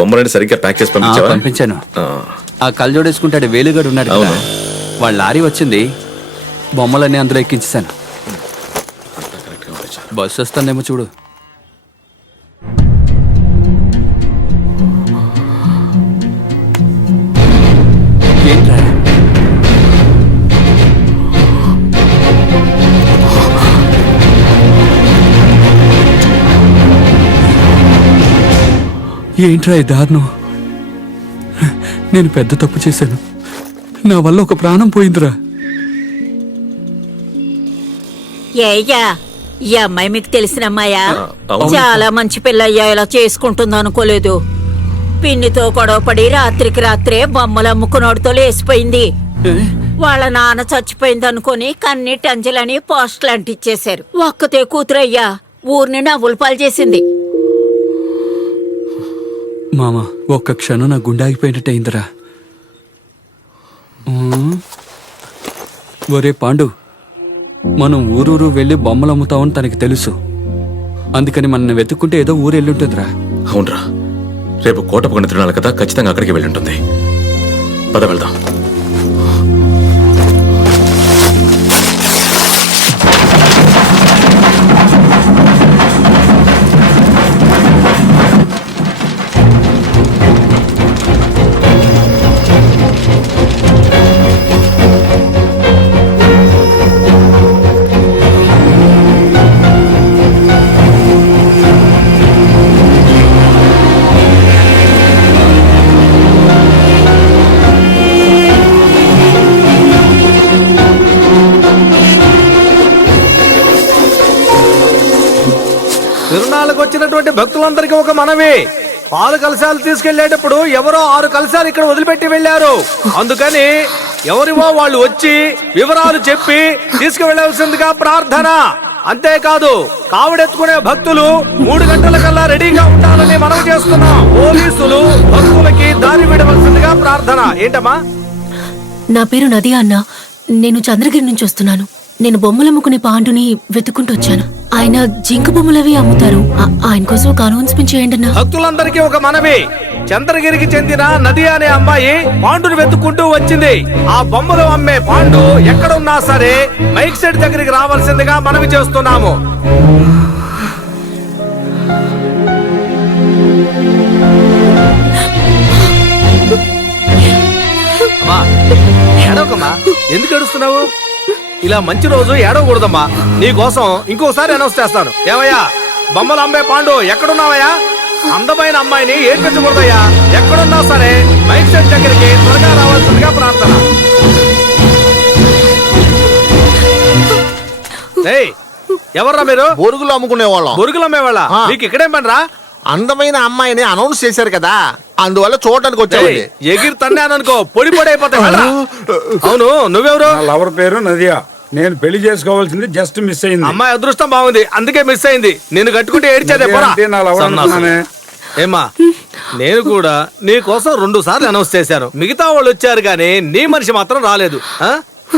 బొమ్మలని సరిగ్గా ప్యాక్ చేసి పంపించావా? పంపించాను. ఆ కళ్ళజోడేసుకుంటాడు వేలుగాడు ఉన్నాడు కదా, వాళ్ళ లారీ వచ్చింది, బొమ్మలన్నీ అందులో ఎక్కించేశాను. బస్సు వస్తుందేమో చూడు. ఏంట్రా ఏంట్రా ఈ దారుణం? నేను పెద్ద తప్పు చేశాను, నా వల్ల ఒక ప్రాణం పోయిందిరా. ఏయ్యా, ఈ అమ్మాయి మీకు తెలిసిన అమ్మాయా? అవును. చాలా మంచి పిల్ల అయ్యా, ఇలా చేసుకుంటుంది అనుకోలేదు. పిన్నితో గొడవపడి రాత్రికి రాత్రే బొమ్మలు అమ్ముకున్నోడితో లేసిపోయింది. వాళ్ళ నాన్న చచ్చిపోయింది అనుకుని కన్నీటి అంజలని పోస్టులు అంటించేశారు. ఒక్కతే కూతురయ్యా, ఊరిని నవ్వులు పాలు చేసింది. మామ, ఒక్క క్షణం నా గుండె ఆగిపోయినట్టు అయిందిరా. ఒరే పాండు, మనం ఊరూరు వెళ్ళి బొమ్మలు అమ్ముతామని తనకి తెలుసు. అందుకని మన వెతుక్కుంటే ఏదో ఊరు వెళ్ళుంటుందిరా. అవునరా, రేపు కోటపకొండ తిరునాళ్ళు కదా, ఖచ్చితంగా అక్కడికి వెళ్ళి ఉంటుంది. పద వెళ్దాం. తిరునాళ్ళకు వచ్చినటువంటి భక్తులందరికీ ఒక మనవి. 6 కలశాలు తీసుకెళ్లేటప్పుడు ఎవరో 6 కలశాలు ఇక్కడ వదిలిపెట్టి వెళ్లారు. అందుకని ఎవరివో వాళ్ళు వచ్చి వివరాలు చెప్పి తీసుకువెళ్లాల్సిందిగా ప్రార్థన. అంతేకాదు, కావిడెత్తుకునే భక్తులు 3 గంటల కల్లా రెడీగా ఉండాలని మనం చేస్తున్నాం. పోలీసులు భక్తులకి దారి విడవలసిందిగా ప్రార్థన. ఏంటమ్మా? నా పేరు నది అన్న. నేను చంద్రగిరి నుంచి వస్తున్నాను. నేను బొమ్మలమ్ముకునే పాండుని వెతుక్కుంటూ వచ్చాను. ఆయన జింక బొమ్మలవి అమ్ముతారు. ఆయన కోసం ఒక అనౌన్స్మెంట్ చేయండి అన్న. భక్తులందరికీ ఒక మనవి. చంద్రగిరికి చెందిన నది అనే అమ్మాయి పాండును వెతుక్కుంటూ వచ్చింది. ఆ బొమ్మలు అమ్మే పాండు ఎక్కడున్నా సరే మైక్ సెట్ దగ్గరికి రావాల్సిందిగా మనవి చేస్తున్నాము. ఏడవకమ్మా, ఎందుకు ఏడుస్తున్నావు? ఇలా మంచి రోజు ఏడవకూడదమ్మా. నీకోసం ఇంకోసారి అనౌన్స్ చేస్తాను. ఏమయ్యా, బొమ్మలు అమ్మే పాండు ఎక్కడున్నావయ్యా? అందమైన అమ్మాయిని ఏడ్పించకూడదయ్యా. ఎక్కడున్నా సరే మైక్ సెట్ దగ్గరికి త్వరగా రావాల్సిందిగా ప్రార్థన. ఎవర్రా మీరు? బొరుగులు అమ్ముకునే వాళ్ళం. బొరుగులు అమ్మేవాళ్ళ? మీకు ఇక్కడేం పనిరా? అందమైన అమ్మాయిని అనౌన్స్ చేశారు కదా, అందువల్ల చూడడానికి వచ్చామండి. ఎగిరి తన్నాననుకో పొడి పొడి అయిపోతాయి. అవును, నువ్వెవరు? లవర్ పేరు నదియా. నేను పెళ్లి చేసుకోవాల్సింది జస్ట్ మిస్ అయింది. అమ్మాయి అదృష్టం బాగుంది, అందుకే మిస్ అయింది. నేను కట్టుకుంటే ఏడ్చేదే. ఏమా, నేను కూడా నీ కోసం 2 సార్లు అనౌన్స్ చేశాను. మిగతా వాళ్ళు వచ్చారు గానీ నీ మనిషి మాత్రం రాలేదు.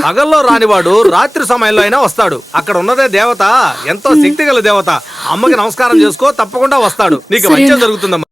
పగల్లో రానివాడు రాత్రి సమయంలో అయినా వస్తాడు. అక్కడ ఉన్నదే దేవత, ఎంతో శక్తి గల దేవత. అమ్మకి నమస్కారం చేసుకో, తప్పకుండా వస్తాడు. నీకు మంచిగా జరుగుతుందమ్మా.